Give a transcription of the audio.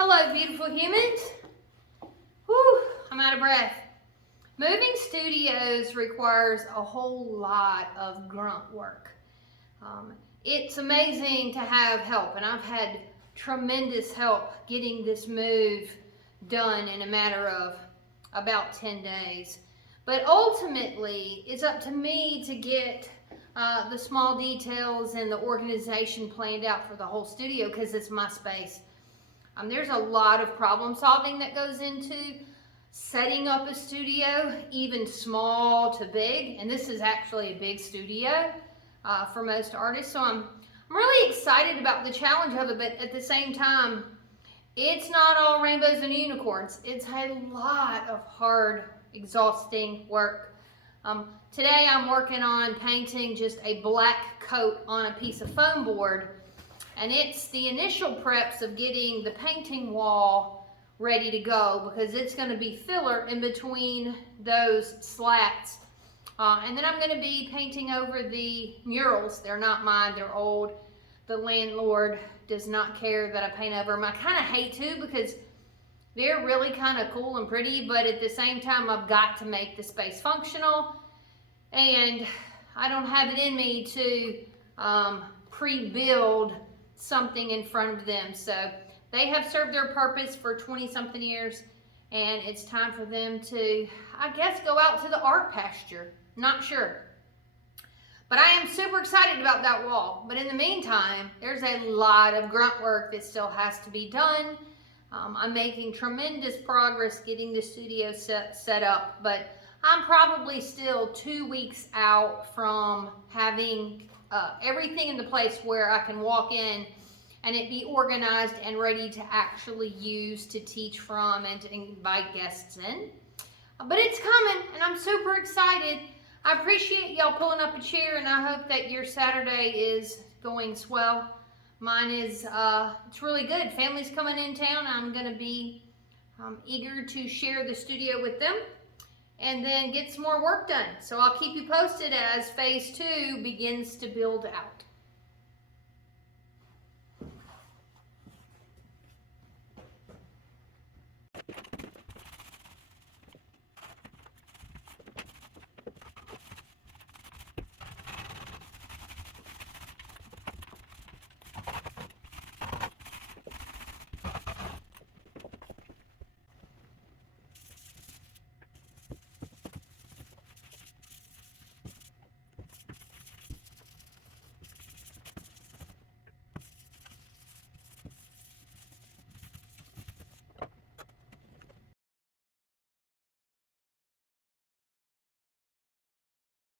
Hello, beautiful humans. Whew, I'm out of breath. Moving studios requires a whole lot of grunt work. It's amazing to have help, and I've had tremendous help getting this move done in a matter of about 10 days. But ultimately, it's up to me to get the small details and the organization planned out for the whole studio because it's my space. There's a lot of problem solving that goes into setting up a studio, even small to big, and this is actually a big studio for most artists, so I'm really excited about the challenge of it, but at the same time, it's not all rainbows and unicorns. It's a lot of hard, exhausting work. Today I'm working on painting just a black coat on a piece of foam board, and it's the initial preps of getting the painting wall ready to go because it's going to be filler in between those slats. And then I'm going to be painting over the murals. They're not mine, they're old. The landlord does not care that I paint over them. I kind of hate to because they're really kind of cool and pretty, but at the same time I've got to make the space functional, and I don't have it in me to pre-build something in front of them. So they have served their purpose for 20 something years, and it's time for them to, I guess, go out to the art pasture. Not sure. But I am super excited about that wall. But in the meantime, there's a lot of grunt work that still has to be done. I'm making tremendous progress getting the studio set up, but I'm probably still 2 weeks out from having everything in the place where I can walk in and it be organized and ready to actually use to teach from and to invite guests in. But it's coming, and I'm super excited. I appreciate y'all pulling up a chair, and I hope that your Saturday is going swell. Mine is, it's really good. Family's coming in town. I'm going to be eager to share the studio with them and then get some more work done. So I'll keep you posted as phase 2 begins to build out.